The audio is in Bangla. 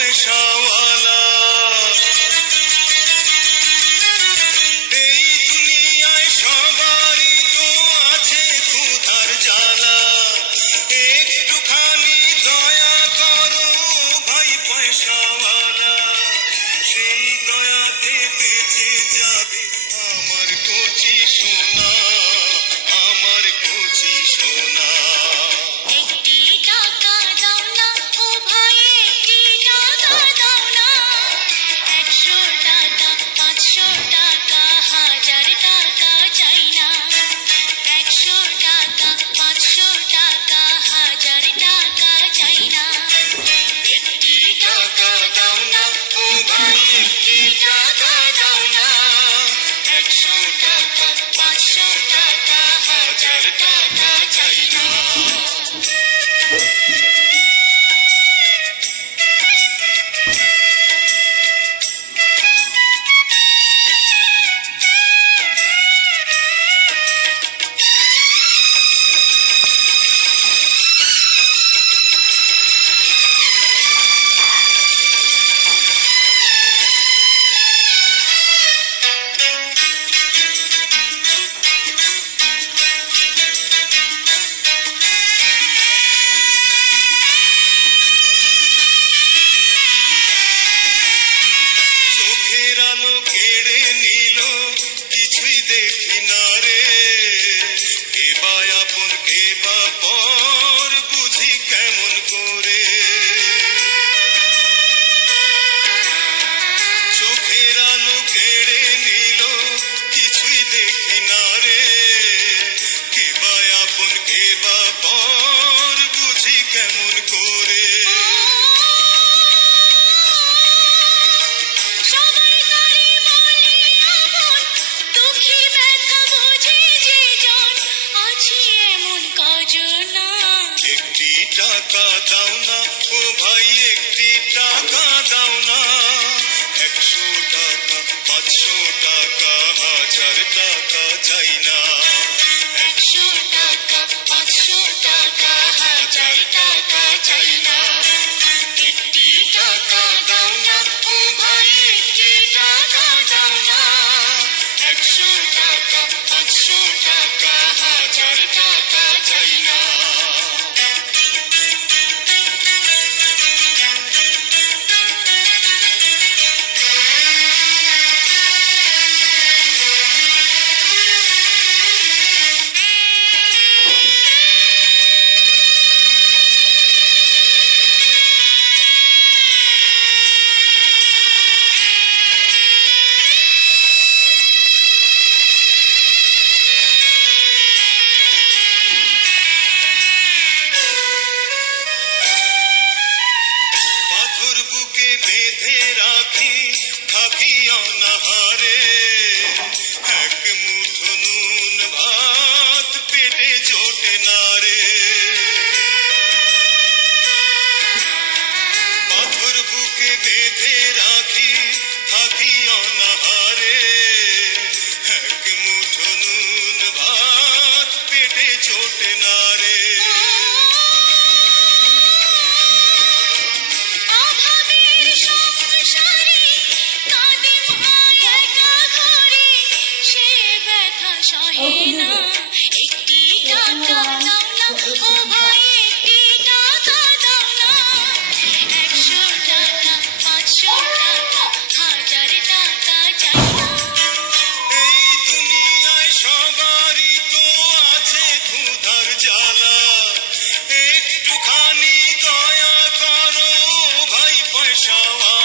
পয়সাওয়ালা। এই দুনিয়ায় সবারই তো আছে ক্ষুধার জ্বালা, একটুখানি দয়া করো ভাই পয়সাওয়ালা, সেই দয়াতে বেঁচে যাবে আমার কচি সোনা, আমার কচি সোনা। একটি টাকা দাও না ও ভাই, একটি টাকা দাও না। 100 টাকা 500 টাকা 1000 টাকা চাই না। 100 টাকা 500 টাকা 1000 টাকা চাই না। একটি টাকা দাও না ও ভাই, একটি টাকা দাও না। 100 টাকা 500 টাকা 1000 টাকা চাই না। চোখের আলো কেড়ে নিল, কিছুই দেখি না রে, কে বা আপন কে বা পর বুঝি কেমন করে। চোখের আলো কেড়ে নিল, কিছুই দেখি না রে, কে বা আপন কে বা পর বুঝি কেমন করে। সবাই তারে বলে আপন, দুঃখীর ব্যথা বোঝে যে জন, আছে এমন কজন। একটি টাকা দাও না ও ভাই, একটি টাকা দাও না। 100 টাকা 500 টাকা 1000 টাকা চাই না। 100 টাকা 500 টাকা 1000 টাকা চাই না। একটি টাকা দাও না ও ভাই, একটি টাকা দাও না। 100 টাকা 500 টাকা 1000 টাকা চাই না। পাথর বুকে বেঁধে রাখি, থাকি অনাহারে, এক মুঠো নুন ভাত পেটে জোটে না রে। পাথর বুকে বেঁধে রাখি, থাকি অনাহারে, এক মুঠো নুন ভাত পেটে জোটে না রে। অভাবের সংসারে কাঁদে মা একা ঘরে, সে ব্যথা সহে না। একটি টাকা দাও না ও ভাই, একটি টাকা দাও না। 100 টাকা 500 টাকা 1000 টাকা চাই না। এই দুনিয়ায় সবারই তো আছে ক্ষুধার জ্বালা, একটুখানি দয়া করো ভাই পয়সাওয়ালা।